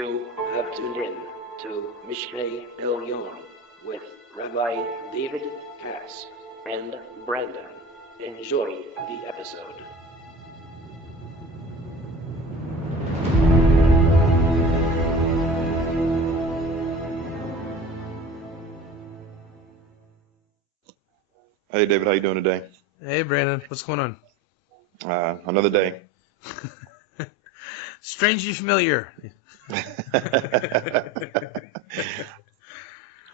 You have tuned in to Mishneh Elyon with Rabbi David Cass and Brandon. Enjoy the episode. Hey David, how you doing today? Hey Brandon, what's going on? Another day. Strangely familiar.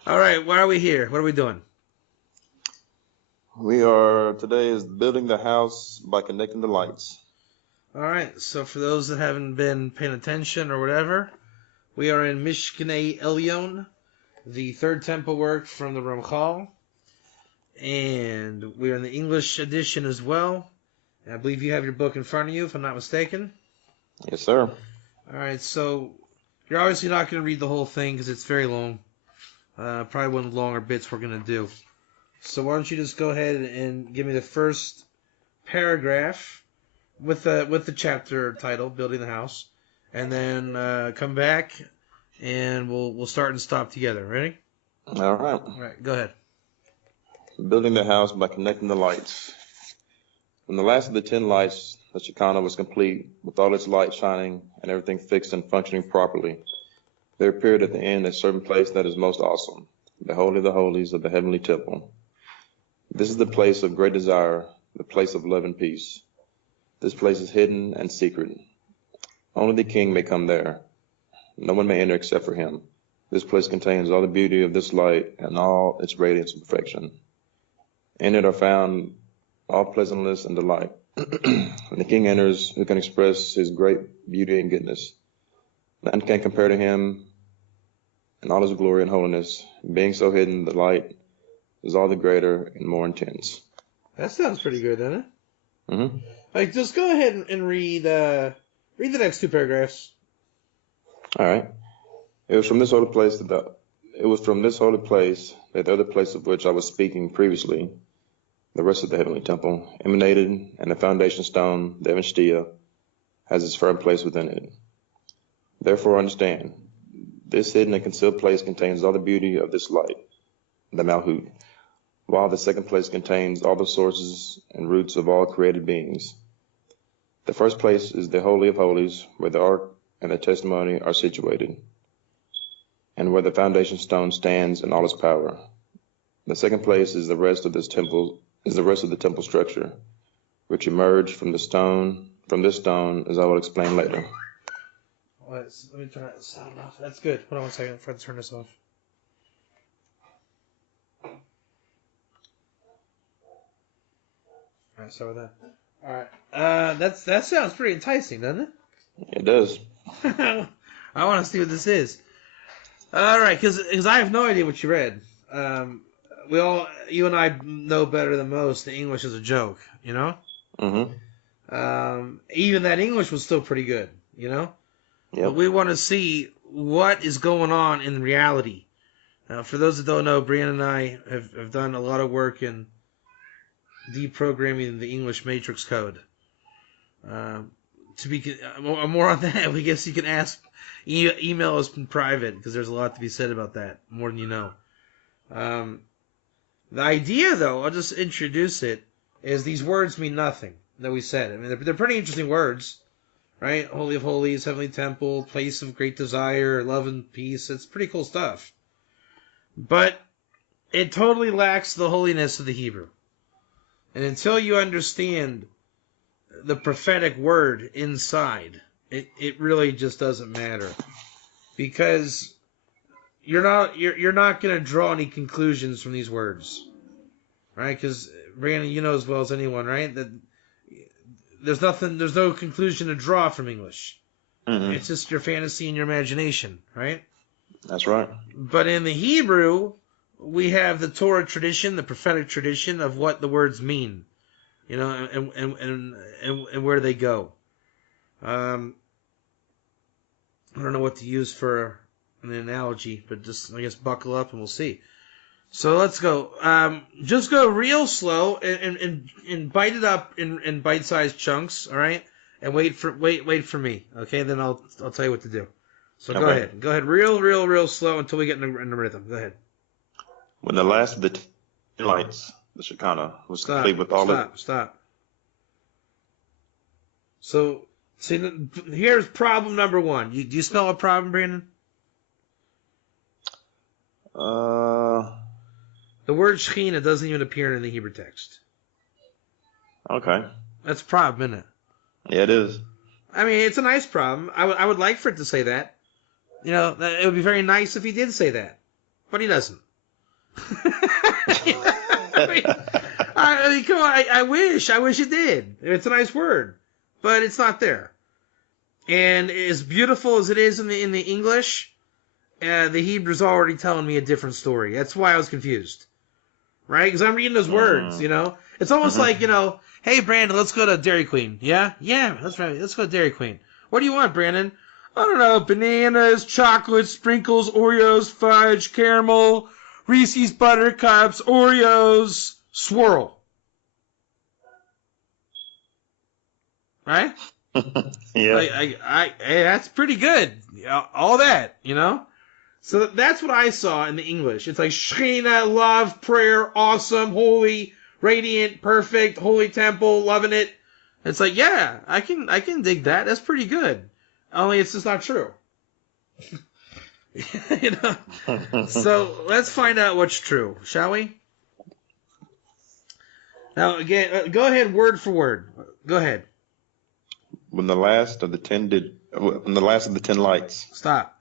All right, why are we here? What are we doing? Today is building the house by connecting the lights. All right, so for those that haven't been paying attention or whatever, we are in Mishneh Elyon, the third temple work from the Ramchal, and we're in the English edition as well. And I believe you have your book in front of you, if I'm not mistaken. Yes, sir. All right, so you're obviously not going to read the whole thing because it's very long. Probably one of the longer bits we're going to do. So why don't you just go ahead and give me the first paragraph with the chapter title, Building the House, and then come back and we'll start and stop together. Ready? All right. All right, go ahead. Building the house by connecting the lights. When the last of the 10 lights, the Shekinah, was complete, with all its light shining and everything fixed and functioning properly, there appeared at the end a certain place that is most awesome, the Holy of the Holies of the heavenly temple. This is the place of great desire, the place of love and peace. This place is hidden and secret. Only the king may come there. No one may enter except for him. This place contains all the beauty of this light and all its radiance and perfection. In it are found all pleasantness and delight. When the king enters, who can express his great beauty and goodness? None can compare to him in all his glory and holiness. Being so hidden, the light is all the greater and more intense. That sounds pretty good, doesn't it? Mm-hmm. Like, just go ahead and read the next two paragraphs. All right. It was from this holy place that the other place of which I was speaking previously, the rest of the heavenly temple, emanated, and the foundation stone, the Evangelia, has its firm place within it. Therefore understand, this hidden and concealed place contains all the beauty of this light, the Malhut, while the second place contains all the sources and roots of all created beings. The first place is the Holy of Holies, where the Ark and the Testimony are situated, and where the foundation stone stands in all its power. The second place is the rest of the temple structure, which emerged from this stone, as I will explain later. Let me turn that sound off. That's good. Hold on 1 second before I turn this off. All right, start with that. All right. That sounds pretty enticing, doesn't it? It does. I want to see what this is. All right, because I have no idea what you read. You and I know better than most the English is a joke, you know? Mm-hmm. Even that English was still pretty good, you know? Yep. But we want to see what is going on in reality. Now, for those that don't know, Brian and I have done a lot of work in deprogramming the English matrix code. To be more on that, I guess you can email us in private, because there's a lot to be said about that, more than you know. The idea, though, I'll just introduce it, is these words mean nothing that we said. I mean, they're pretty interesting words, right? Holy of Holies, Heavenly Temple, Place of Great Desire, Love and Peace. It's pretty cool stuff. But it totally lacks the holiness of the Hebrew. And until you understand the prophetic word inside, it really just doesn't matter. Because you're not going to draw any conclusions from these words, right? Because Brandon, you know as well as anyone, right, that there's no conclusion to draw from English. Mm-hmm. It's just your fantasy and your imagination, right? That's right. But in the Hebrew, we have the Torah tradition, the prophetic tradition of what the words mean, you know, and where they go. I don't know what to use for an analogy, but just, I guess, buckle up and we'll see. So let's go. Just go real slow and bite it up in bite-sized chunks, all right? And wait for me, okay? Then I'll tell you what to do. So Okay. go ahead. Go ahead real slow until we get in the rhythm. Go ahead. When the last of the 10 lights, the Shekinah, was complete with all it. Stop. So, see, here's problem number one. Do you smell a problem, Brandon? The word Shekhinah doesn't even appear in the Hebrew text. Okay. That's a problem, isn't it? Yeah, it is. I mean, it's a nice problem. I would like for it to say that. You know, it would be very nice if he did say that. But he doesn't. I mean, come on. I wish it did. It's a nice word. But it's not there. And as beautiful as it is in the English, the Hebrew's already telling me a different story. That's why I was confused. Right? Because I'm reading those words, you know? It's almost like, you know, hey, Brandon, let's go to Dairy Queen. Yeah? Yeah, that's right. Let's go to Dairy Queen. What do you want, Brandon? I don't know. Bananas, chocolate, sprinkles, Oreos, fudge, caramel, Reese's Buttercups, Oreos, swirl. Right? Yeah. Hey, that's pretty good. All that, you know? So that's what I saw in the English. It's like Shekhinah, love, prayer, awesome, holy, radiant, perfect, holy temple, loving it. It's like, yeah, I can dig that. That's pretty good. Only it's just not true. You know? So let's find out what's true, shall we? Now again, go ahead word for word. Go ahead. When the last of the 10 lights. Stop.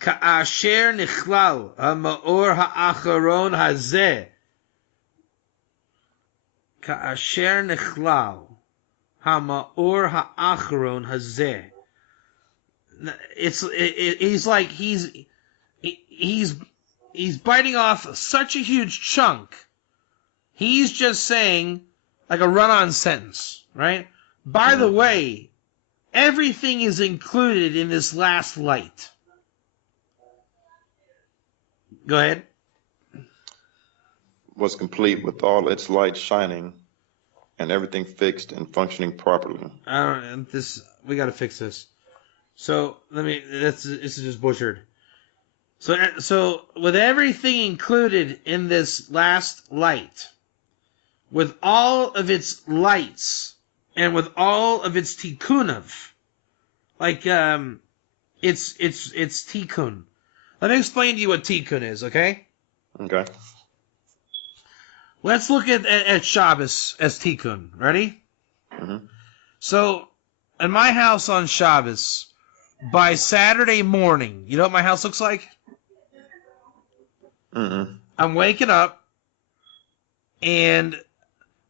כאשר נכלל המאור האחרון הזה. כאשר נכלל המאור האחרון הזה. He's like he's biting off such a huge chunk. He's just saying like a run-on sentence, right? By the way, everything is included in this last light. Go ahead. Was complete with all its lights shining and everything fixed and functioning properly. We got to fix this. So this is just butchered. So with everything included in this last light, with all of its lights and with all of its tikkunav, like it's tikkun. Let me explain to you what tikkun is, okay? Okay. Let's look at Shabbos as tikkun. Ready? Mm-hmm. So, in my house on Shabbos, by Saturday morning, you know what my house looks like? Mm-mm. I'm waking up, and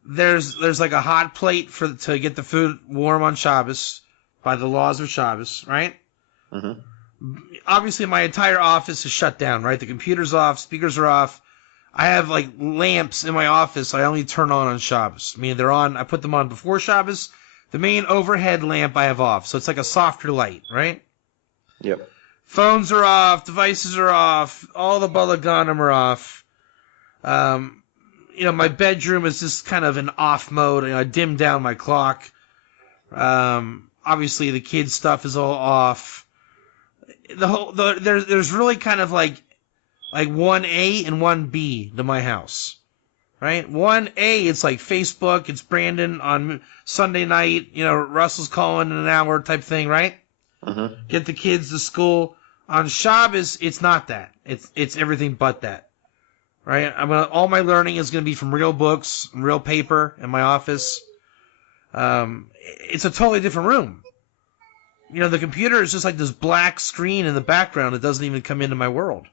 there's like a hot plate to get the food warm on Shabbos by the laws of Shabbos, right? Mm-hmm. Obviously, my entire office is shut down, right? The computer's off, speakers are off. I have like lamps in my office I only turn on Shabbos. I mean, they're on. I put them on before Shabbos. The main overhead lamp I have off, so it's like a softer light, right? Yep. Phones are off, devices are off, all the balaganim are off. You know, my bedroom is just kind of in off mode. I dimmed down my clock. Obviously, the kids' stuff is all off. There's really kind of like 1A and 1B to my house, right? 1A, it's like Facebook, it's Brandon on Sunday night, you know, Russell's calling in an hour type thing, right? Mm-hmm. Get the kids to school. On Shabbos, it's not that. It's everything but that, right? All my learning is gonna be from real books, and real paper in my office. It's a totally different room. You know, the computer is just like this black screen in the background that doesn't even come into my world.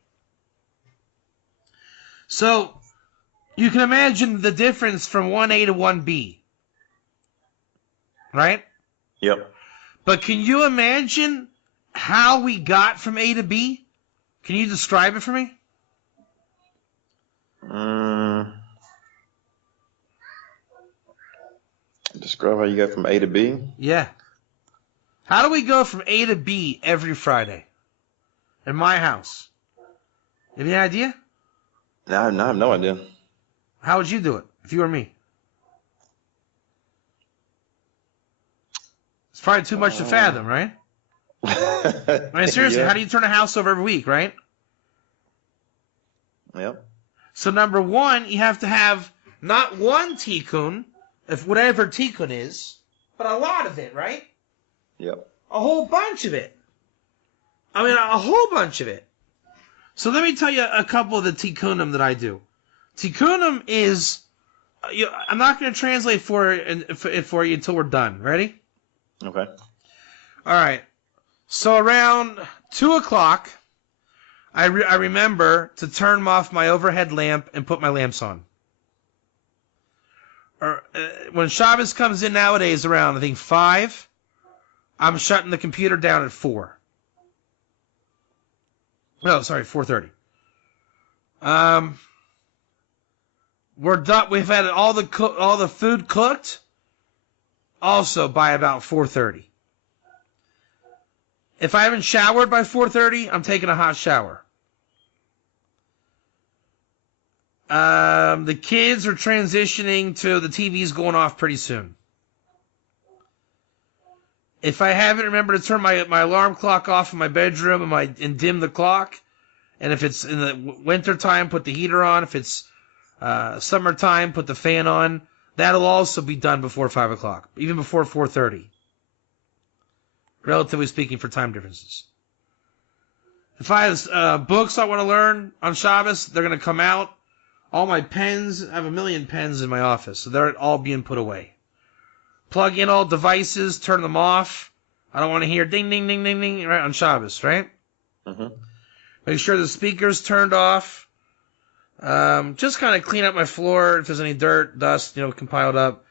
So, you can imagine the difference from 1A to 1B. Right? Yep. But can you imagine how we got from A to B? Can you describe it for me? Describe how you got from A to B? Yeah. How do we go from A to B every Friday? In my house. You have any idea? No, I have no idea. How would you do it if you were me? It's probably too much to fathom, right? I mean, seriously, Yeah. how do you turn a house over every week, right? Yep. So number one, you have to have not one tikkun, if whatever tikkun is, but a lot of it, right? Yep. A whole bunch of it. I mean, a whole bunch of it. So let me tell you a couple of the tikkunim that I do. Tikkunim is, I'm not going to translate for you until we're done. Ready? Okay. All right. So around 2 o'clock, I remember to turn off my overhead lamp and put my lamps on. When Shabbos comes in nowadays around, I think 5, I'm shutting the computer down at 4. No, sorry, 4:30. We're done. We've had all the food cooked. Also by about 4:30. If I haven't showered by 4:30, I'm taking a hot shower. The kids are transitioning to the TV's going off pretty soon. If I haven't remembered to turn my alarm clock off in my bedroom and dim the clock, and if it's in the winter time, put the heater on. If it's summertime, put the fan on. That'll also be done before 5 o'clock, even before 4:30. Relatively speaking, for time differences. If I have books I want to learn on Shabbos, they're going to come out. All my pens, I have a million pens in my office, so they're all being put away. Plug in all devices, turn them off. I don't want to hear ding, ding, ding, ding, ding right on Shabbos, right? Mm-hmm. Make sure the speaker's turned off. Just kind of clean up my floor if there's any dirt, dust, compiled up.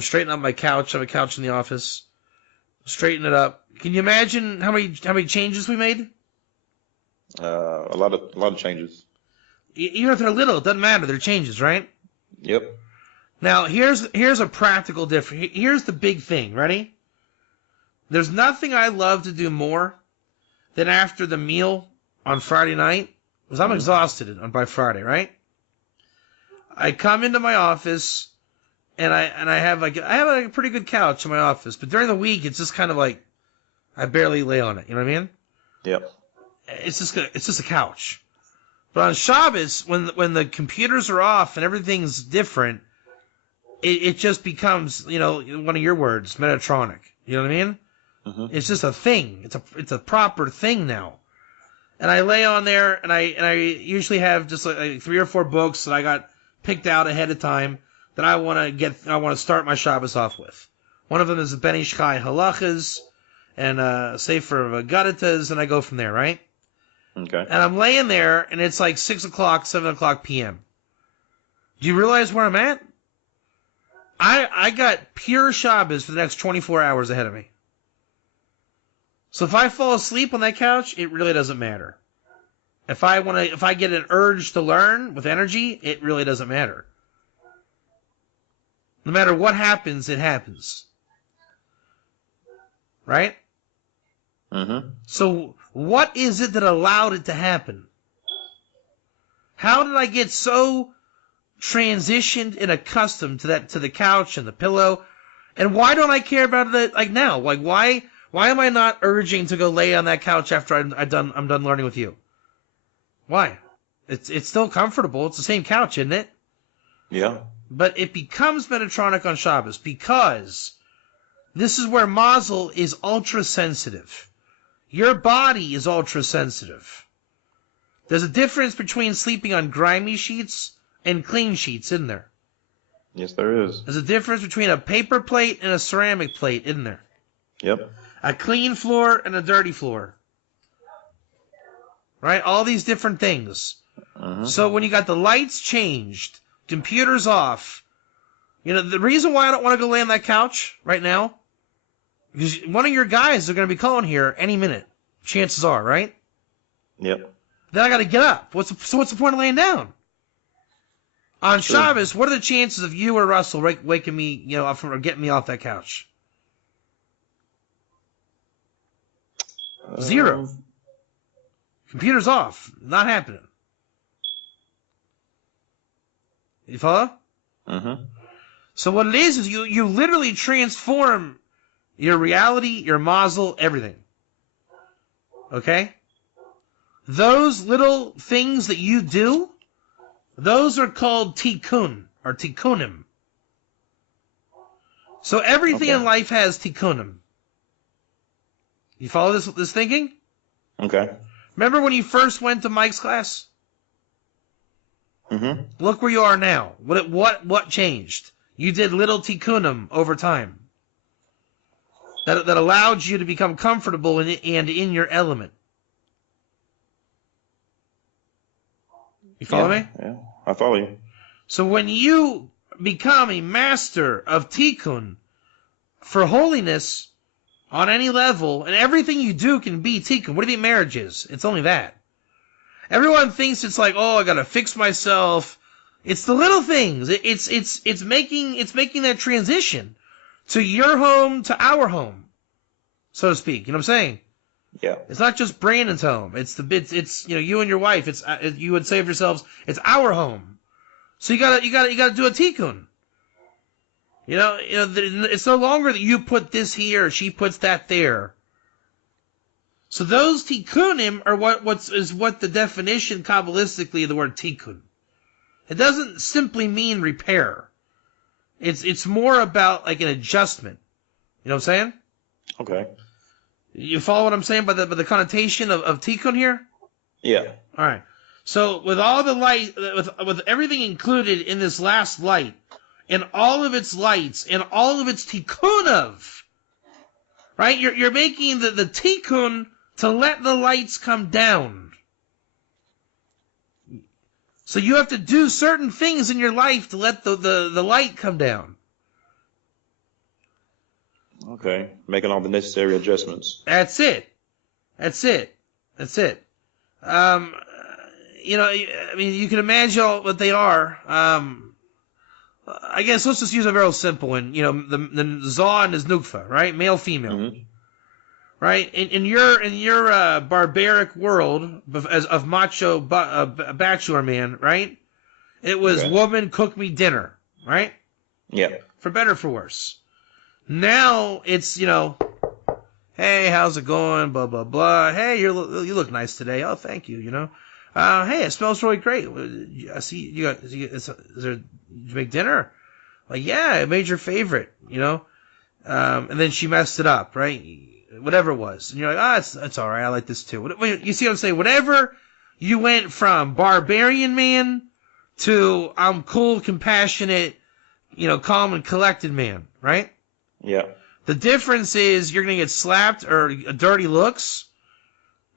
Straighten up my couch. I have a couch in the office. Straighten it up. Can you imagine how many changes we made? A lot of changes. Even if they're little, it doesn't matter. They're changes, right? Yep. Now, here's a practical difference. Here's the big thing. Ready? There's nothing I love to do more than after the meal on Friday night, because I'm exhausted by Friday, right? I come into my office, and I have a pretty good couch in my office, but during the week it's just kind of like I barely lay on it. You know what I mean? Yep. It's just a couch. But on Shabbos, when the computers are off and everything's different, it just becomes, one of your words, Metatronic. You know what I mean? Mm-hmm. It's just a thing. It's a proper thing now. And I lay on there, and I usually have just like 3 or 4 books that I got picked out ahead of time that I want to start my Shabbos off with. One of them is the Ben Ish Chai Halachas and Sefer Gadatas, and I go from there, right? Okay. And I'm laying there, and it's like 6 o'clock, 7 o'clock p.m. Do you realize where I'm at? I got pure Shabbos for the next 24 hours ahead of me. So if I fall asleep on that couch, it really doesn't matter. If I get an urge to learn with energy, it really doesn't matter. No matter what happens, it happens. Right? Mm-hmm. So what is it that allowed it to happen? How did I get so transitioned and accustomed to the couch and the pillow? And why don't I care about it like now? Like why am I not urging to go lay on that couch after I'm done learning with you? Why? It's still comfortable. It's the same couch, isn't it? Yeah. But it becomes Metatronic on Shabbos because this is where Mazel is ultra sensitive. Your body is ultra sensitive. There's a difference between sleeping on grimy sheets and clean sheets, isn't there? Yes, there is. There's a difference between a paper plate and a ceramic plate, isn't there? Yep. A clean floor and a dirty floor. Right? All these different things. Mm-hmm. So when you got the lights changed, computers off, the reason why I don't want to go lay on that couch right now, because one of your guys are going to be calling here any minute. Chances are, right? Yep. Then I got to get up. What's the point of laying down? On Shabbos, what are the chances of you or Russell waking me, up or getting me off that couch? 0. Computer's off. Not happening. You follow? Mm-hmm. So what it is you literally transform your reality, your mazel, everything. Okay? Those little things that you do, those are called tikkun, or tikkunim. So everything in Okay. life has tikkunim. You follow this thinking? Okay. Remember when you first went to Mike's class? Mm-hmm. Look where you are now. What changed? You did little tikkunim over time. That allowed you to become comfortable and in your element. You follow me? Yeah, I follow you. So when you become a master of tikkun for holiness on any level, and everything you do can be tikkun. What do you think marriage is? It's only that. Everyone thinks it's like, oh, I gotta fix myself. It's the little things. It's making that transition to your home to our home, so to speak. You know what I'm saying? Yeah. It's not just Brandon's home. It's you and your wife. It's you would say of yourselves, it's our home. So you gotta do a tikkun. It's no longer that you put this here or she puts that there. So those tikkunim are what the definition kabbalistically of the word tikkun. It doesn't simply mean repair. It's more about like an adjustment. You know what I'm saying? Okay. You follow what I'm saying by the connotation of tikkun here? Yeah. All right. So with all the light, with everything included in this last light, and all of its lights, and all of its tikkun of, right? You're making the tikkun to let the lights come down. So you have to do certain things in your life to let the light come down. Okay. Making all the necessary adjustments. That's it. I mean, you can imagine what they are. I guess let's just use a very simple one. The Zaw and his Nukfa, right? Male, female. Mm-hmm. Right? In your barbaric world of macho bachelor man, right? It was Okay. woman cook me dinner, right? Yeah. For better or for worse. Now it's, hey, how's it going? Blah, blah, blah. Hey, you look nice today. Oh, thank you, hey, it smells really great. I see did you make dinner? Like, yeah, I made your favorite, and then she messed it up, right? Whatever it was. And you're like, it's all right. I like this too. You see what I'm saying? Whatever you went from barbarian man to I'm cool, compassionate, calm and collected man, right? Yeah. The difference is you're going to get slapped or dirty looks.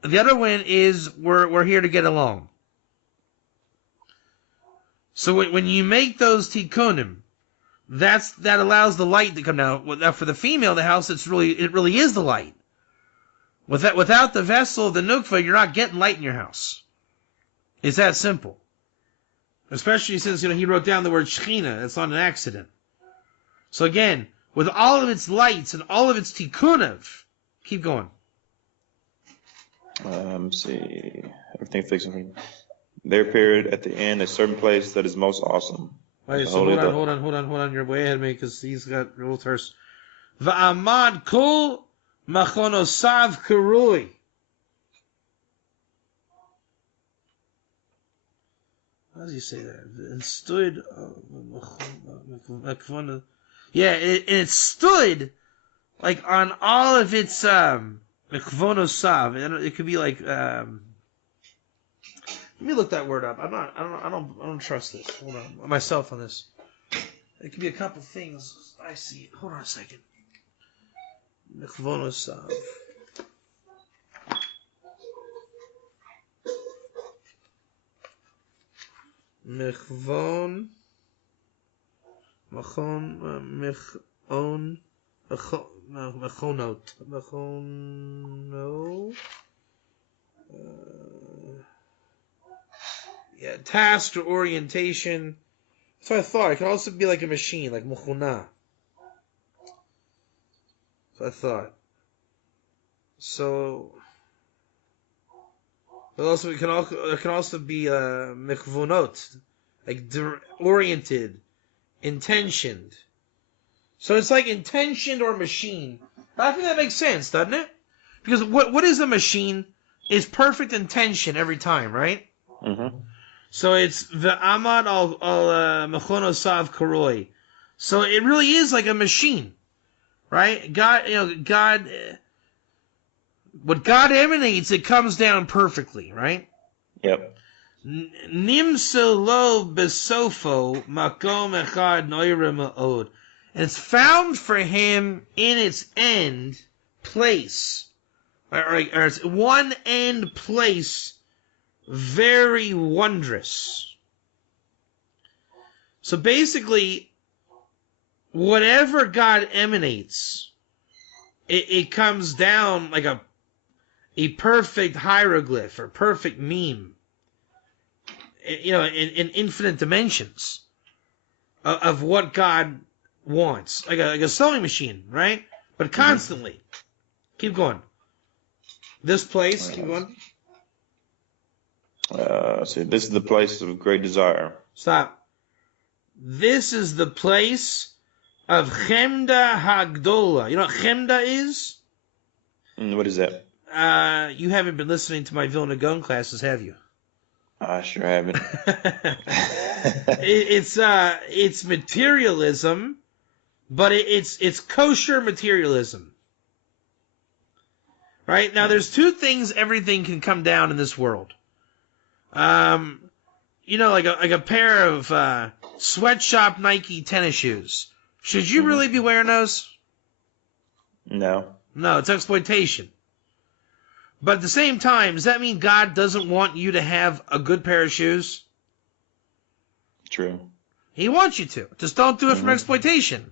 The other one is we're here to get along. So when you make those tikkunim, that allows the light to come down. Now for the female in the house, it really is the light. Without the vessel of the nukva, you're not getting light in your house. It's that simple. Especially since he wrote down the word shechina. It's not an accident. So again, with all of its lights and all of its tikkunav, keep going. See. Everything fixing. Their period at the end, a certain place that is most awesome. Wait, so hold on. You're way ahead of me because he's got real terse. Va'amad kul machonosav karui. How does he say that? And stood. Yeah, it stood like on all of its mekvonosav. It could be like. Let me look that word up. I don't trust this. Hold on, myself on this. It could be a couple things. I see. Hold on a second. Mekvonosav. Mechvon. Mechon. Mechonot. Mechono. Yeah, task or orientation. That's what I thought. It could also be like a machine, like mechuna. That's what I thought. So, it can also be mechvonot, like oriented, intentioned. So it's like intentioned or machine. I think that makes sense, doesn't it? Because what is a machine? is perfect intention every time, right? Mm-hmm. So it's Ve'amad al Mechonosav Karoi. So it really is like a machine, right? God, what God emanates, it comes down perfectly, right? Yep. Nimselo besofo makom echad noira ma'od. And it's found for him in its end place. Or it's one end place, very wondrous. So basically, whatever God emanates, it comes down like a perfect hieroglyph or perfect meme, in infinite dimensions of what God wants, like a sewing machine, right? But constantly. Keep going. This place, keep going. See, this is the place of great desire. Stop. This is the place of Chemda Hagdola. You know what Chemda is? What is that? You haven't been listening to my Vilna Gaon classes, have you? I sure haven't. It's materialism, but it's kosher materialism. Right? Now, there's two things everything can come down in this world. Like a pair of sweatshop Nike tennis shoes. Should you really be wearing those? No. No, it's exploitation. But at the same time, does that mean God doesn't want you to have a good pair of shoes? True. He wants you to. Just don't do it from exploitation.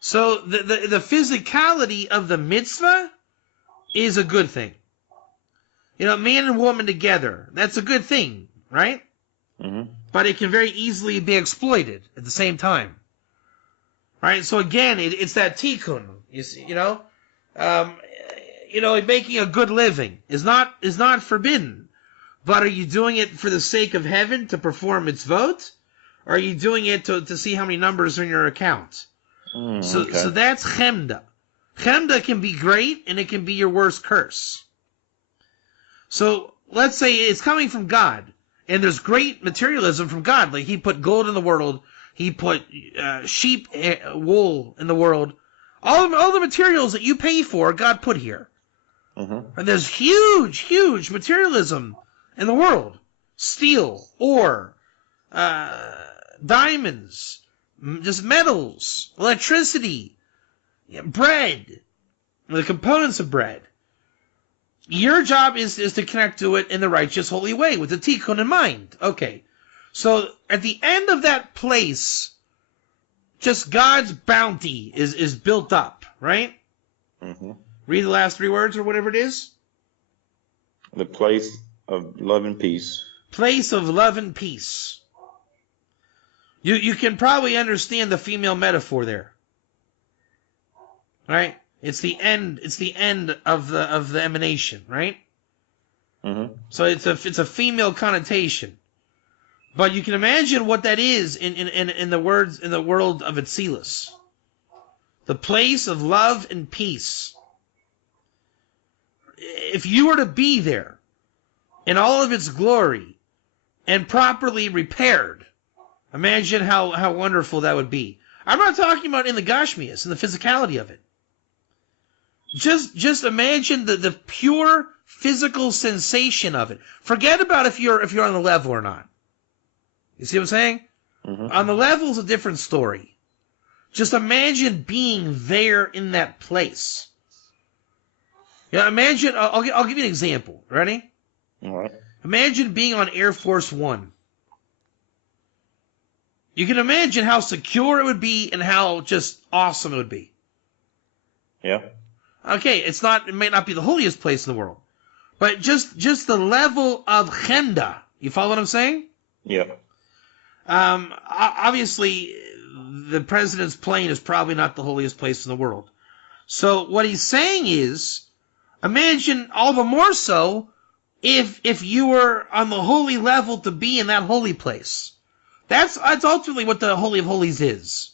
So the physicality of the mitzvah is a good thing. Man and woman together, that's a good thing, right? Mm-hmm. But it can very easily be exploited at the same time. Right? So again, it's that tikkun. Making a good living is not forbidden. But are you doing it for the sake of heaven to perform mitzvot? Or are you doing it to see how many numbers are in your account? So that's chemda. Chemda can be great, and it can be your worst curse. So let's say it's coming from God, and there's great materialism from God. Like He put gold in the world, He put sheep wool in the world. All the materials that you pay for, God put here. Mm-hmm. And there's huge materialism in the world. Steel, ore, diamonds, just metals, electricity, bread, the components of bread. Your job is to connect to it in the righteous, holy way, with the tikkun in mind. Okay. So at the end of that place, just God's bounty is built up, right? Mm-hmm. Read the last three words or whatever it is. The place of love and peace. Place of love and peace. You can probably understand the female metaphor there. Right? It's the end of the emanation, right? Mm-hmm. So it's a female connotation. But you can imagine what that is in the world of Atzilus. The place of love and peace. If you were to be there in all of its glory and properly repaired, imagine how wonderful that would be. I'm not talking about in the Gashmias, in the physicality of it. Just imagine the pure physical sensation of it. Forget about if you're on the level or not. You see what I'm saying? Mm-hmm. On the level is a different story. Just imagine being there in that place. Imagine. I'll give you an example. Ready? All right. Imagine being on Air Force One. You can imagine how secure it would be and how just awesome it would be. Yeah. Okay, it may not be the holiest place in the world, but just the level of chemda. You follow what I'm saying? Yeah. Obviously, the president's plane is probably not the holiest place in the world. So what he's saying is, imagine all the more so if you were on the holy level to be in that holy place. That's ultimately what the Holy of Holies is.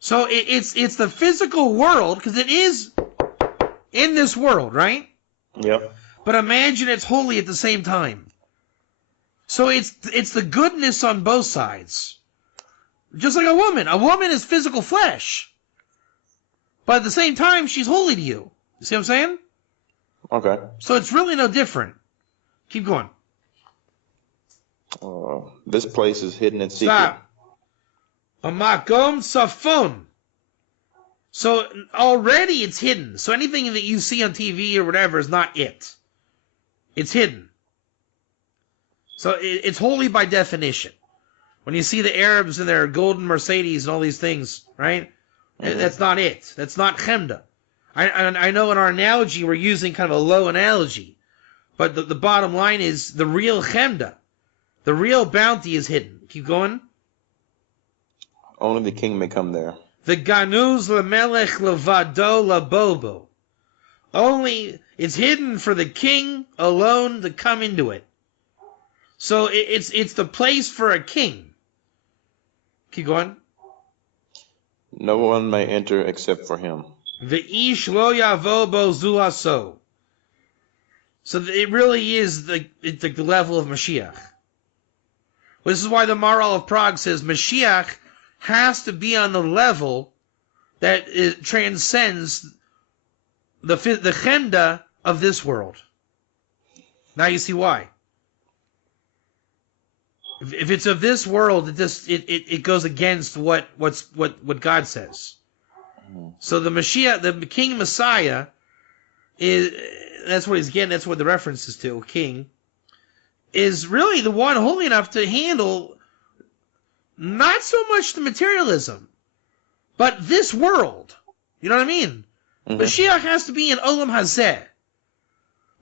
So it's the physical world, because it is in this world, right? Yep. But imagine it's holy at the same time. So it's the goodness on both sides. Just like a woman. A woman is physical flesh. But at the same time, she's holy to you. You see what I'm saying? Okay. So it's really no different. Keep going. This place is hidden in secret. Stop. A makom safon. So already it's hidden. So anything that you see on TV or whatever is not it. It's hidden. So it's holy by definition. When you see the Arabs in their golden Mercedes and all these things, right? Mm-hmm. That's not it. That's not chemda. I know in our analogy we're using kind of a low analogy. But the bottom line is the real chemda. The real bounty is hidden. Keep going. Only the king may come there. The ganuz lemelech levado labobo. Only it's hidden for the king alone to come into it. So it's the place for a king. Keep going. No one may enter except for him. The ish lo yavo bo zulaso. So it really is the level of Mashiach. This is why the Maharal of Prague says Mashiach has to be on the level that it transcends the chemda of this world. Now you see why. If it's of this world, it goes against what God says. So the Mashiach, the King Messiah, that's what he's getting. That's what the reference is to. King is really the one holy enough to handle not so much the materialism, but this world. You know what I mean? Mm-hmm. Mashiach has to be in Olam Hazeh.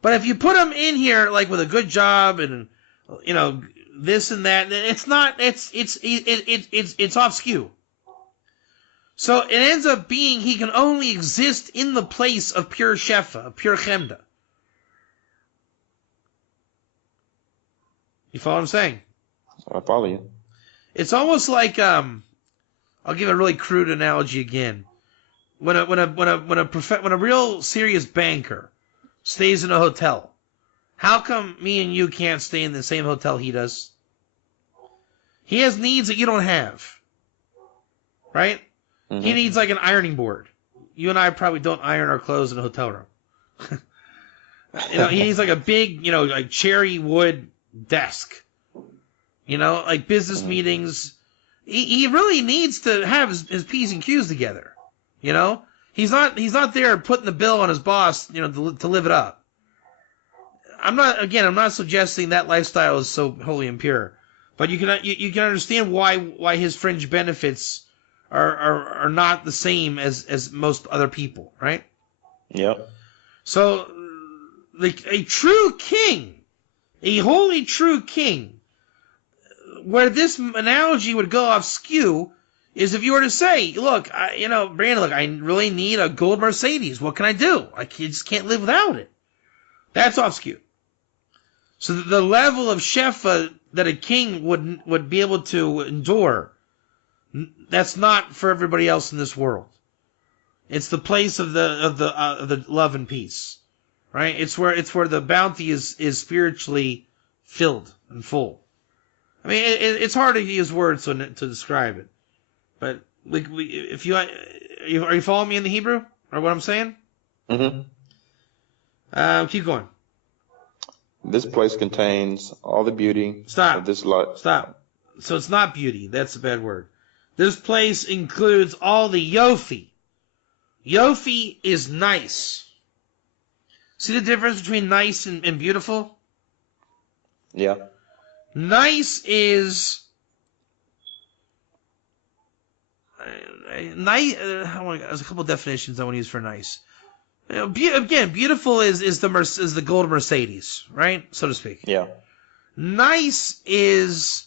But if you put him in here like with a good job and this and that, it's not. It's off skew. So it ends up being he can only exist in the place of pure shefa, pure chemda. You follow what I'm saying? I follow you. It's almost like I'll give a really crude analogy again. When a real serious banker stays in a hotel, how come me and you can't stay in the same hotel he does? He has needs that you don't have, right? Mm-hmm. He needs like an ironing board. You and I probably don't iron our clothes in a hotel room. He needs like a big, like cherry wood desk. Like business meetings. He really needs to have his P's and Q's together. He's not there putting the bill on his boss, to live it up. I'm not suggesting that lifestyle is so holy and pure, but you can understand why his fringe benefits are not the same as most other people, right? Yep. So a true king, a holy true king, where this analogy would go off skew is if you were to say, look, Brandon, I really need a gold Mercedes. What can I do? I just can't live without it. That's off skew. So the level of shefa that a king would be able to endure, that's not for everybody else in this world. It's the place of the love and peace, right? It's where the bounty is spiritually filled and full. I mean, it's hard to use words to describe it, but are you following me in the Hebrew or what I'm saying? Mm-hmm. Keep going. This place contains all the beauty of this life. Stop. So it's not beauty. That's a bad word. This place includes all the yofi. Yofi is nice. See the difference between nice and beautiful? Yeah. Nice is nice. There's a couple of definitions I want to use for nice. Again, beautiful is the gold Mercedes, right, so to speak. Yeah. Nice is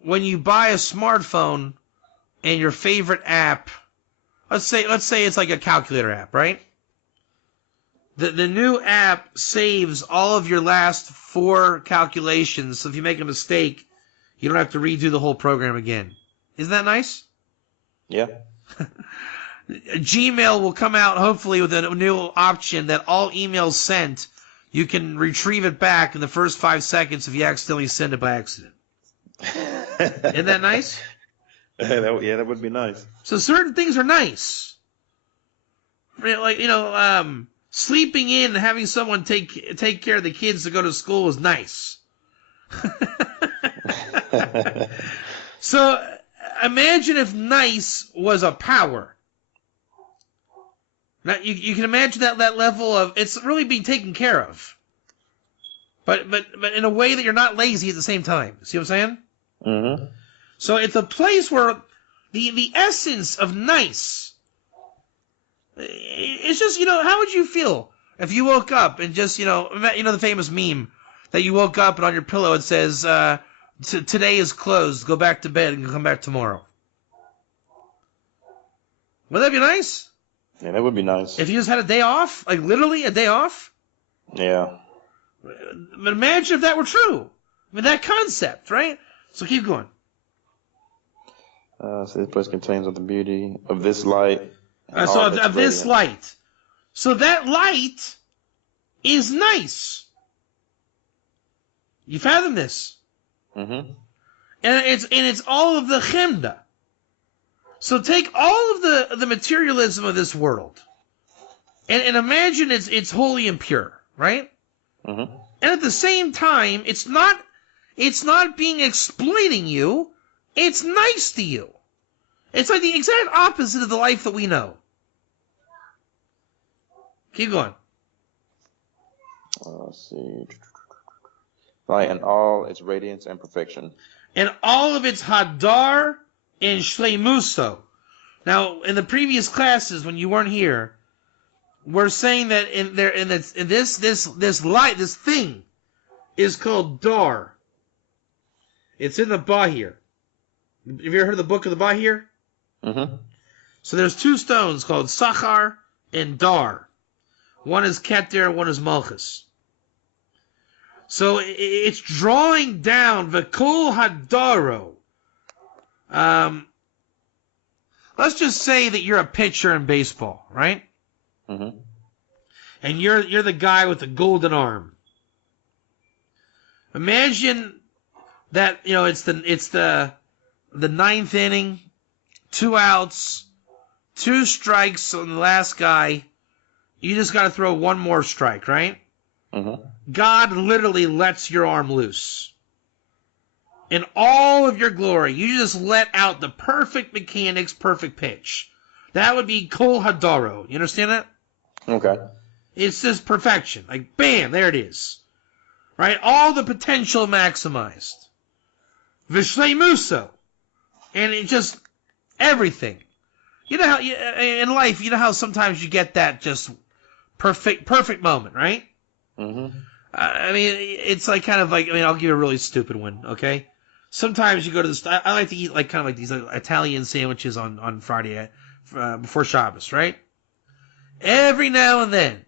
when you buy a smartphone and your favorite app. Let's say it's like a calculator app, right? The new app saves all of your last 4 calculations, so if you make a mistake, you don't have to redo the whole program again. Isn't that nice? Yeah. Gmail will come out hopefully with a new option that all emails sent, you can retrieve it back in the first 5 seconds if you accidentally send it by accident. Isn't that nice? That would be nice. So certain things are nice. Like, sleeping in and having someone take care of the kids to go to school is nice. So imagine if nice was a power. Now, you can imagine that level of, it's really being taken care of. But in a way that you're not lazy at the same time. See what I'm saying? Mm-hmm. So it's a place where the essence of nice, it's just, how would you feel if you woke up and just, the famous meme that you woke up and on your pillow it says, today is closed, go back to bed and come back tomorrow. Wouldn't that be nice? Yeah, that would be nice. If you just had a day off, like literally a day off? Yeah. But imagine if that were true. I mean, that concept, right? So keep going. So this place contains of the beauty of this light. So of this light. So that light is nice. You fathom this? Mm-hmm. And it's all of the chemda. So take all of the materialism of this world, and imagine it's holy and pure, right? Mm-hmm. And at the same time, it's not being exploiting you. It's nice to you. It's like the exact opposite of the life that we know. Keep going. Let's see. Light in all its radiance and perfection. And all of its hadar and shleimuso. Now, in the previous classes, when you weren't here, we're saying that this light, this thing, is called dar. It's in the Bahir. Have you ever heard of the book of the Bahir? Mm-hmm. So there's two stones called Sachar and Dar. One is Keter, one is Malchus. So it's drawing down V'kol Hadaro. Let's just say that you're a pitcher in baseball, right? Mm-hmm. And you're the guy with the golden arm. Imagine that it's the ninth inning, 2 outs, 2 strikes on the last guy. You just got to throw one more strike, right? Mm-hmm. God literally lets your arm loose. In all of your glory, you just let out the perfect mechanics, perfect pitch. That would be Kol Hadaro. You understand that? Okay. It's just perfection. Like, bam, there it is. Right? All the potential maximized. Vishlei Muso. And it just, everything. You know how, in life, you know how sometimes you get that just perfect moment, right? Mm-hmm. I mean, it's like kind of like, I'll give you a really stupid one, okay? Sometimes you go to the, I like to eat like kind of like these Italian sandwiches on Friday before Shabbos, right? Every now and then,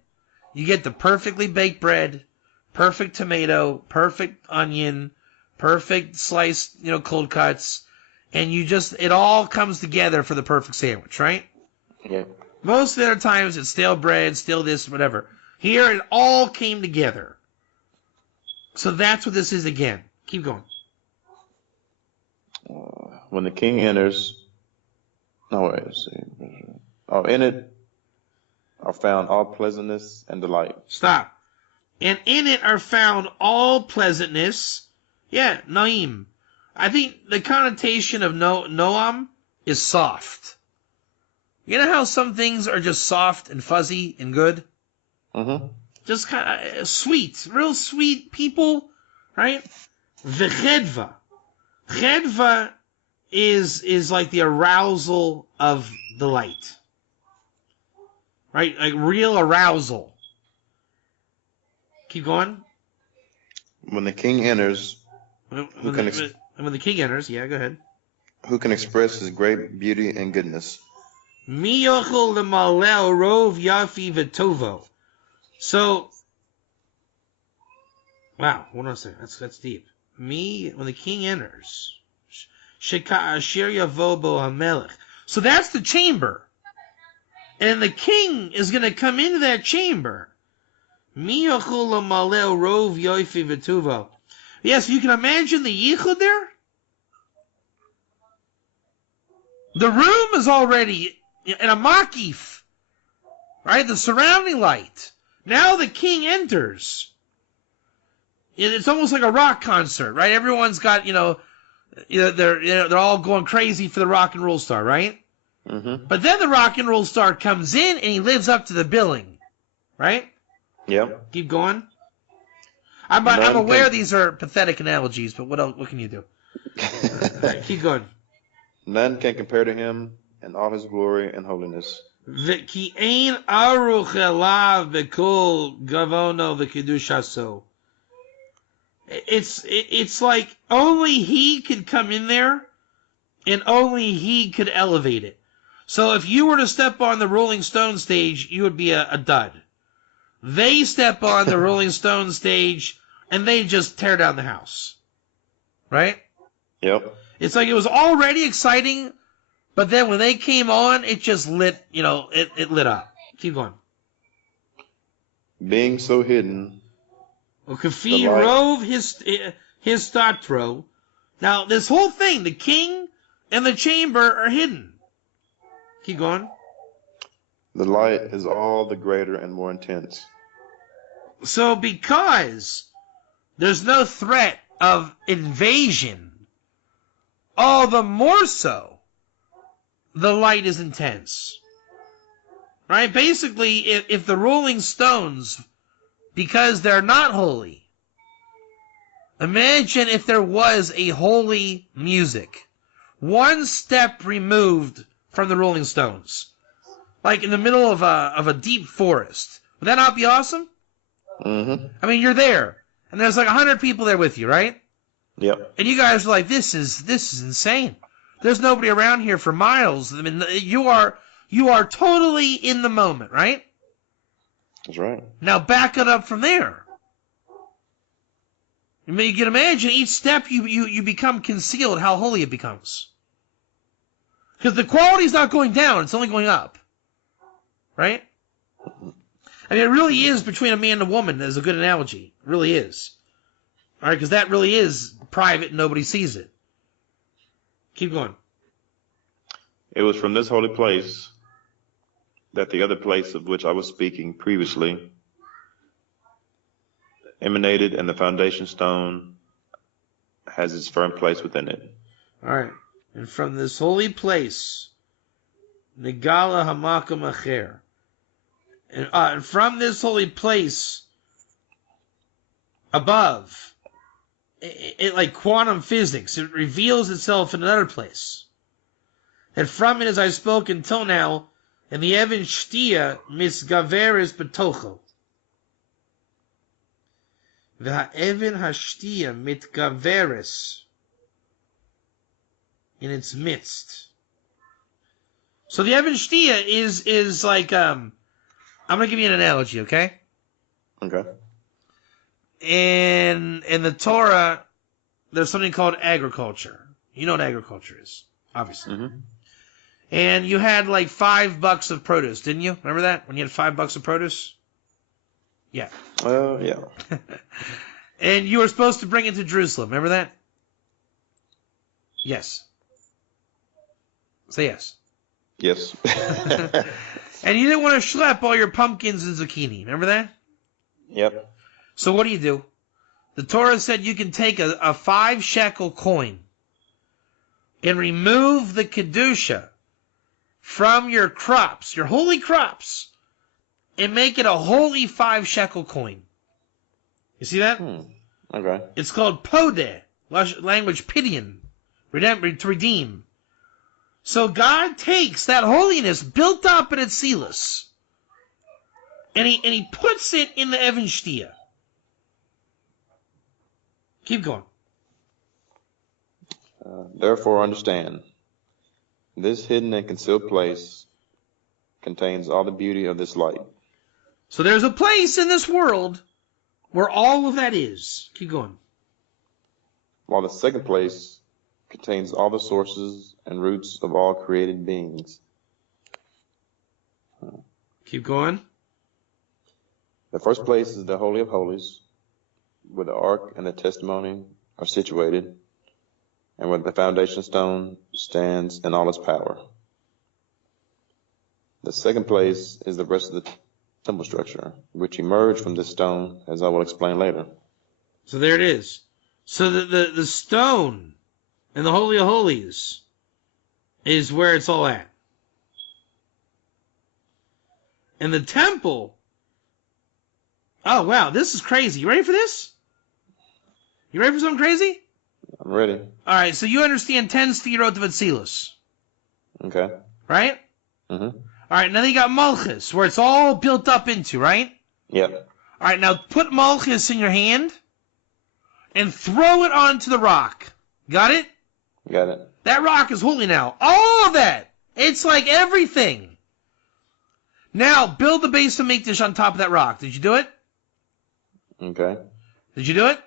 you get the perfectly baked bread, perfect tomato, perfect onion, perfect sliced, cold cuts, and it all comes together for the perfect sandwich, right? Yeah. Most of the other times, it's stale bread, stale this, whatever. Here, it all came together. So that's what this is again. Keep going. When the king enters, let's see. In it are found all pleasantness and delight. Stop. And in it are found all pleasantness. Yeah, naim. I think the connotation of noam is soft. You know how some things are just soft and fuzzy and good? Mm-hmm. Just kind of sweet, real sweet people, right? V'chedva. Chedva is like the arousal of the light. Right? Like real arousal. Keep going. When the king enters, When the king enters, yeah, go ahead. who can express his great beauty and goodness? Mi yochel lemalel rov yafi v'tovo. So, wow, hold on a second. That's deep. When the king enters, sheka asher yavo bo hamelech. So that's the chamber. And the king is going to come into that chamber. Mi yochol lamalel rov yoifi v'tuvo. Yes, you can imagine the yichud there. The room is already in a makif, right? The surrounding light. Now the king enters. It's almost like a rock concert, right? Everyone's got, they're all going crazy for the rock and roll star, right? Mm-hmm. But then the rock and roll star comes in and he lives up to the billing, right? Yep. Keep going. I'm aware these are pathetic analogies, but what else? What can you do? Keep going. None can compare to him in all his glory and holiness. Ki ein aruch elav b'kol gavono v'kedushaso. It's like only he could come in there, and only he could elevate it. So if you were to step on the Rolling Stone stage, you would be a dud. They step on the Rolling Stone stage, and they just tear down the house. Right? Yep. It's like it was already exciting, but then when they came on, it just lit, it lit up. Keep going. Being so hidden. Kafi rove his statro. Now, this whole thing, the king and the chamber are hidden. Keep going. The light is all the greater and more intense. So because there's no threat of invasion, all the more so the light is intense. Right? Basically, if the Rolling Stones, because they're not holy, imagine if there was a holy music, one step removed from the Rolling Stones, like in the middle of a deep forest. Would that not be awesome? Mm-hmm. I mean, you're there, and there's like 100 people there with you, right? Yep. And you guys are like, this is insane. There's nobody around here for miles. I mean, you are totally in the moment, right? That's right. Now back it up from there. I mean, you can imagine each step you become concealed, how holy it becomes. Because the quality's not going down, it's only going up. Right? I mean, it really is between a man and a woman, as a good analogy. It really is. All right, because that really is private and nobody sees it. Keep going. It was from this holy place that the other place of which I was speaking previously emanated, and the foundation stone has its firm place within it. All right. And from this holy place, Negala Hamakam Acher. And from this holy place above, it like quantum physics, it reveals itself in another place. And from it, as I spoke until now, and the Evan Shtia misgaveres betocho. Evan Hashtia mitgaveres in its midst. So the Evan Shtia is like I'm gonna give you an analogy, okay? Okay. In the Torah, there's something called agriculture. You know what agriculture is, obviously. Mm-hmm. And you had like $5 of produce, didn't you? Remember that? When you had $5 of produce? Yeah. Yeah. And you were supposed to bring it to Jerusalem. Remember that? Yes. Say yes. Yes. And you didn't want to schlep all your pumpkins and zucchini. Remember that? Yep. So what do? The Torah said you can take a 5 shekel coin and remove the Kedusha from your crops, your holy crops, and make it a holy 5 shekel coin. You see that? Okay. It's called podeh, language Pidyon, to redeem. So God takes that holiness built up in Atzilus, and he puts it in the Evan Shtia. Keep going. Therefore understand, this hidden and concealed place contains all the beauty of this light. So there's a place in this world where all of that is. Keep going. While the second place contains all the sources and roots of all created beings. Keep going. The first place is the Holy of Holies, where the Ark and the Testimony are situated, and where the foundation stone stands in all its power. The second place is the rest of the temple structure, which emerged from this stone, as I will explain later. So there it is. So the stone in the Holy of Holies is where it's all at. And the temple, oh wow, this is crazy. You ready for this? You ready for something crazy? I'm ready. All right, so you understand 10 Sefirot of Atzilus. Okay. Right? Mm-hmm. All right, now you got Malchus, where it's all built up into, right? Yep. All right, now put Malchus in your hand and throw it onto the rock. Got it? Got it. That rock is holy now. All of that. It's like everything. Now, build the base of Mikdash on top of that rock. Did you do it? Okay. Did you do it?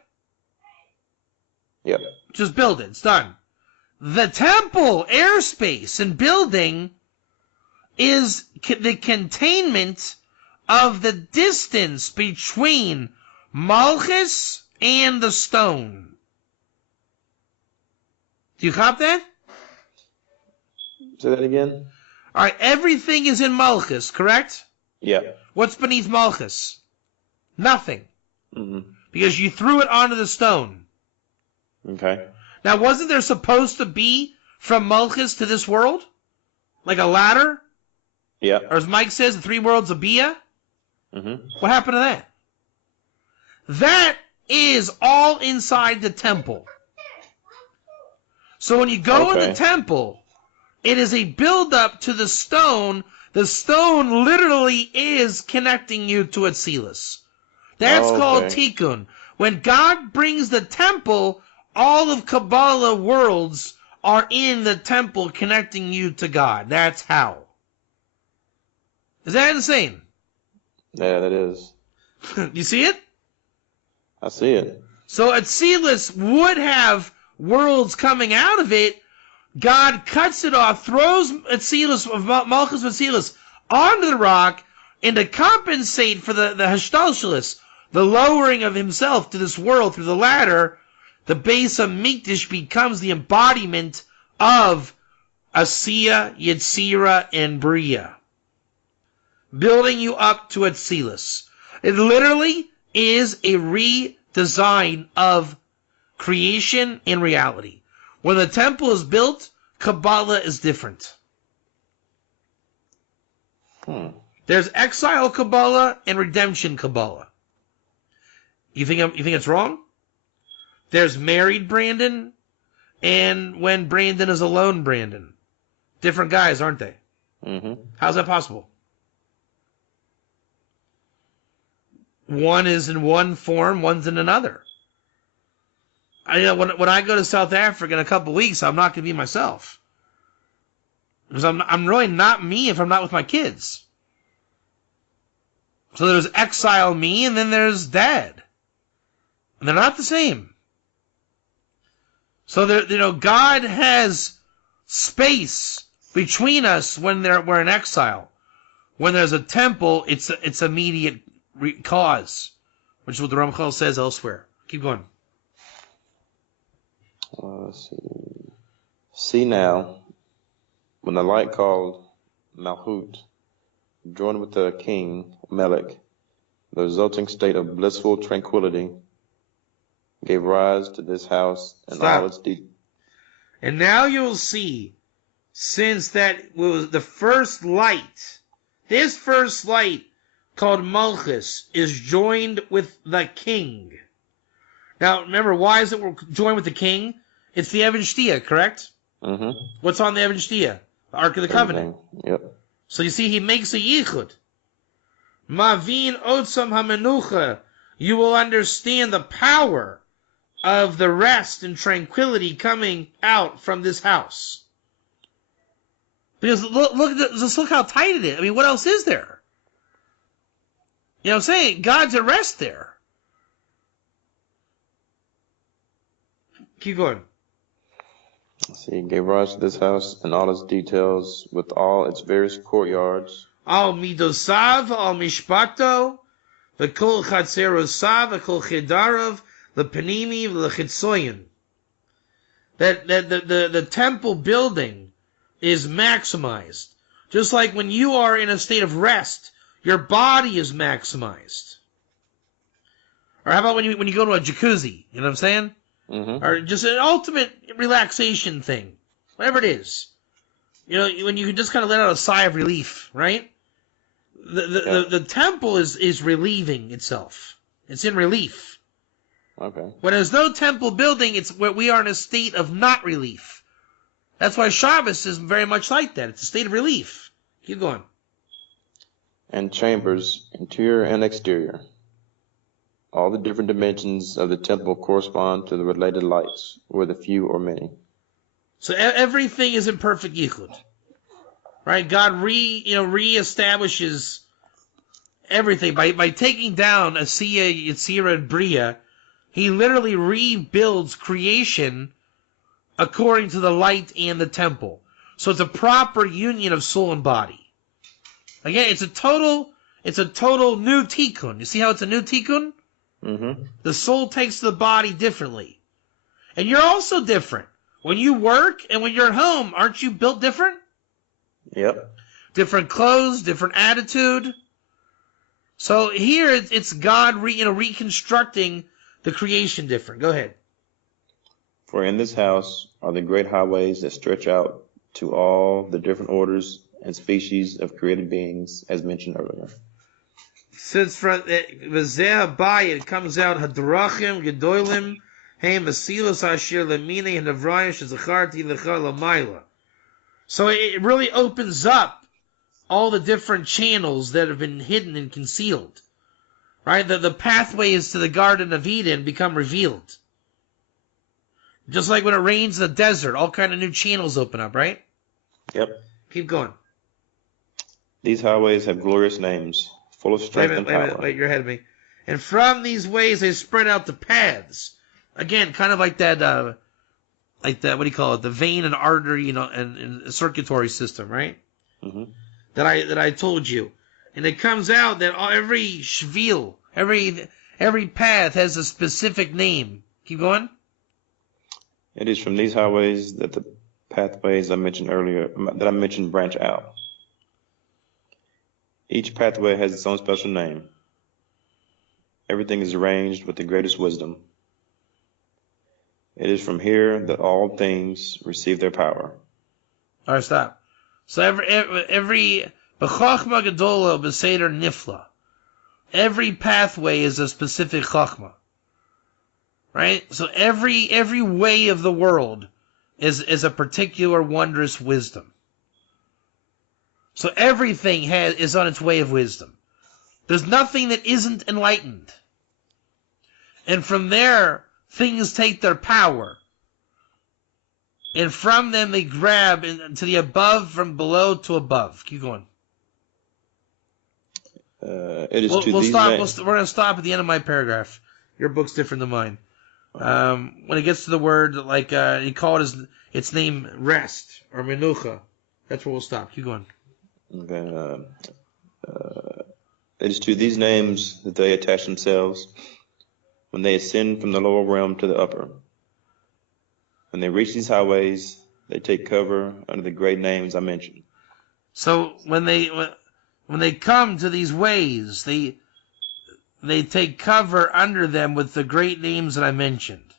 Yep. Just build it. It's done. The temple airspace and building is the containment of the distance between Malchus and the stone. Do you cop that? Say that again? All right, everything is in Malchus, correct? Yep. What's beneath Malchus? Nothing. Mm-hmm. Because you threw it onto the stone. Okay. Now, wasn't there supposed to be from Malchus to this world? Like a ladder? Yep. Or as Mike says, the three worlds of Bia? Mm-hmm. What happened to that? That is all inside the temple. So when you go in the temple, it is a build-up to the stone. The stone literally is connecting you to Atzilus. That's called Tikkun. When God brings the temple, all of Kabbalah worlds are in the temple connecting you to God. That's how. Is that insane? Yeah, that is. You see it? I see it. So Atzilus would have worlds coming out of it. God cuts it off, throws Atzilus, Malchus Atzilus, onto the rock, and to compensate for the Hashtalshalis, the lowering of himself to this world through the ladder, the base of Mikdash becomes the embodiment of Asiya, Yetzira, and Bria, building you up to Atzilus. It literally is a redesign of creation and reality. When the temple is built, Kabbalah is different. There's exile Kabbalah and redemption Kabbalah. You think it's wrong? There's married Brandon and when Brandon is alone Brandon. Different guys, aren't they? Mm-hmm. How's that possible? One is in one form, one's in another. When I go to South Africa in a couple weeks, I'm not going to be myself. Because I'm really not me if I'm not with my kids. So there's exile me, and then there's dad. And they're not the same. So God has space between us when we're in exile. When there's a temple, it's immediate cause, which is what the Ramchal says elsewhere. Keep going. Let's see. See now, when the light called Malhut joined with the king Melech, the resulting state of blissful tranquility gave rise to this house and all its deeds. And now you'll see, since that was the first light, this first light called Malchus is joined with the king. Now, remember, why is it we're joined with the king? It's the Evan Shtia, correct? Mm-hmm. What's on the Evan Shtia? The Ark of the Covenant. Yep. So you see, he makes a yichud. Mavin otsam hamenucha. You will understand the power of the rest and tranquility coming out from this house. Because look how tight it is. I mean, what else is there? You know what I'm saying? God's at rest there. Keep going. See, he gave rise to this house and all its details with all its various courtyards. al midosav, al mishpato, v'kol chatzerosav, v'kol chedarav, l'panimi, l'chitzoyin. That the temple building is maximized. Just like when you are in a state of rest, your body is maximized. Or how about when you go to a jacuzzi? You know what I'm saying? Mm-hmm. Or just an ultimate relaxation thing. Whatever it is. You know, when you can just kind of let out a sigh of relief, right? The temple is relieving itself. It's in relief. Okay. When there's no temple building, it's where we are in a state of not relief. That's why Shabbos is very much like that. It's a state of relief. Keep going. And chambers, interior and exterior. All the different dimensions of the temple correspond to the related lights, whether few or many. So everything is in perfect yichud, right? God reestablishes everything by taking down Asiya, Yitzira, and Bria. He literally rebuilds creation according to the light and the temple. So it's a proper union of soul and body. Again, it's a total new tikkun. You see how it's a new tikkun? Mm-hmm. The soul takes the body differently. And you're also different. When you work and when you're at home, aren't you built different? Yep. Different clothes, different attitude. So here it's God reconstructing the creation different. Go ahead. For in this house are the great highways that stretch out to all the different orders and species of created beings, as mentioned earlier. Since from it comes out hadrachim gedolim heim asilos ashir lemine and avrayim shezacharti lecha lamayla. So it really opens up all the different channels that have been hidden and concealed. Right? The pathways to the Garden of Eden become revealed. Just like when it rains in the desert, all kind of new channels open up, right? Yep. Keep going. These highways have glorious names, full of strength and power. Wait, you're ahead of me. And from these ways they spread out the paths. Again, kind of like that, what do you call it? The vein and artery, and circulatory system, right? Mm-hmm. That I told you. And it comes out that every shvil, every path has a specific name. Keep going. It is from these highways that the pathways I mentioned earlier, branch out. Each pathway has its own special name. Everything is arranged with the greatest wisdom. It is from here that all things receive their power. All right, stop. So every b'chachma gedola b'seder nifla. Every pathway is a specific chachma. Right? So every way of the world is a particular wondrous wisdom. So everything is on its way of wisdom. There's nothing that isn't enlightened. And from there, things take their power. And from them they grab to the above, from below to above. Keep going. It is we're going to stop at the end of my paragraph. Your book's different than mine. When it gets to the word, like he called its name rest or menucha, that's where we'll stop. Keep going. Okay. It is to these names that they attach themselves when they ascend from the lower realm to the upper. When they reach these highways, they take cover under the great names I mentioned. So when they come to these ways, they take cover under them with the great names that I mentioned.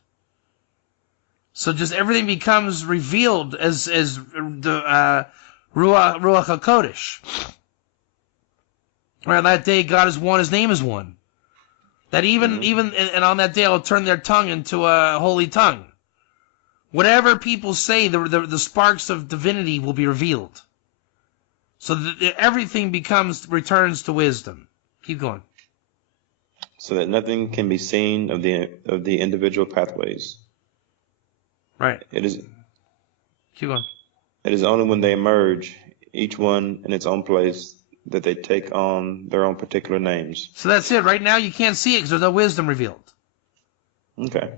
So just everything becomes revealed as the Ruach HaKodesh. Right, on that day, God is one, His name is one. That even and on that day, I'll turn their tongue into a holy tongue. Whatever people say, the sparks of divinity will be revealed. So that everything returns to wisdom. Keep going. So that nothing can be seen of the individual pathways. Right. Keep going. It is only when they emerge, each one in its own place, that they take on their own particular names. So that's it. Right now you can't see it because there's no wisdom revealed. Okay.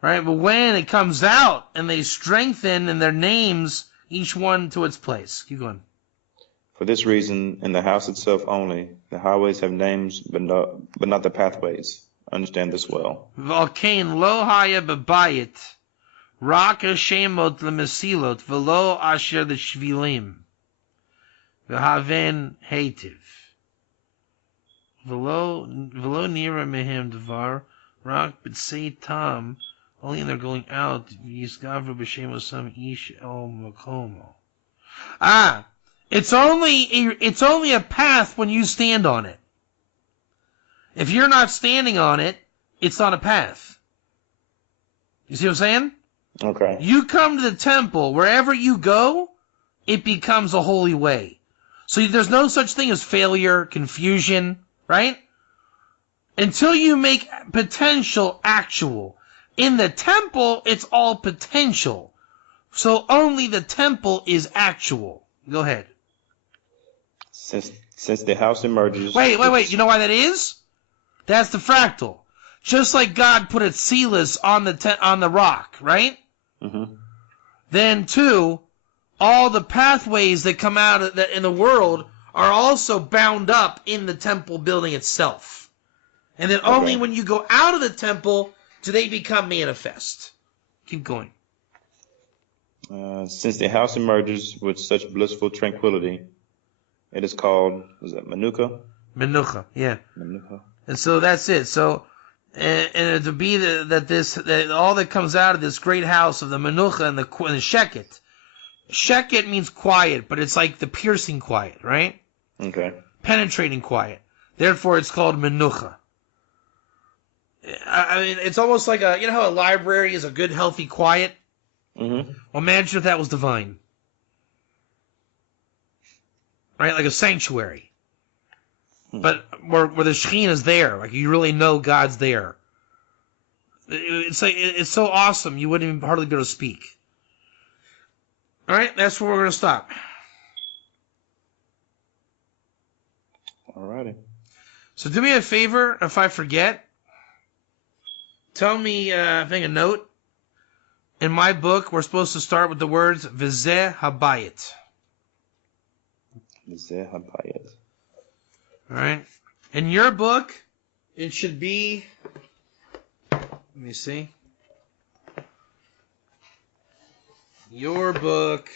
Right, but when it comes out and they strengthen in their names, each one to its place. Keep going. For For this reason, in the house itself only, the highways have names, but not the pathways. Understand this well. Volkain lo haya bebayit, rak hashemot lemesilot, velo asher l'shvilim, v'haven hativ. Velo nira mehem devar, rak b'tzei tam, only they're going out, yisgavru b'shem osam ish el makomo. Ah! It's only a path when you stand on it. If you're not standing on it, it's not a path. You see what I'm saying? Okay. You come to the temple, wherever you go, it becomes a holy way. So there's no such thing as failure, confusion, right? Until you make potential actual. In the temple, it's all potential. So only the temple is actual. Go ahead. Since the house emerges... Wait. You know why that is? That's the fractal. Just like God put a tzilas on the rock, right? Mm-hmm. Then, too, all the pathways that come out in the world are also bound up in the temple building itself. And then only when you go out of the temple do they become manifest. Keep going. Since the house emerges with such blissful tranquility, it is called, was that Menucha? Menucha, yeah. Menucha. And so that's it. So, and to be that all that comes out of this great house of the Menucha and the Sheket. Sheket means quiet, but it's like the piercing quiet, right? Okay. Penetrating quiet. Therefore, it's called Menucha. I mean, it's almost like you know how a library is a good, healthy quiet? Mm-hmm. Well, imagine if that was divine. Right? Like a sanctuary. But where the Shekhinah is there. Like you really know God's there. It's so awesome you wouldn't even hardly be able to speak. Alright, that's where we're going to stop. Alrighty. So do me a favor, if I forget, tell me, I think a note. In my book, we're supposed to start with the words V'zeh habayit. V'zeh habayit. Alright. In your book, it should be, let me see. Your book.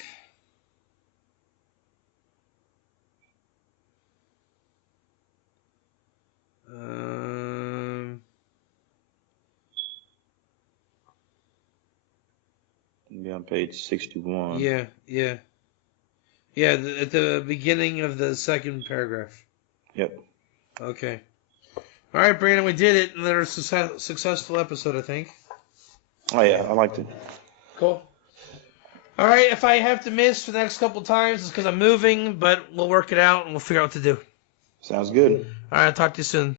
Be on page 61. Yeah. At the beginning of the second paragraph. Yep. Okay. All right, Brandon, we did it. Another successful episode, I think. Oh, yeah, I liked it. Cool. All right, if I have to miss for the next couple times, it's because I'm moving, but we'll work it out and we'll figure out what to do. Sounds good. All right, I'll talk to you soon.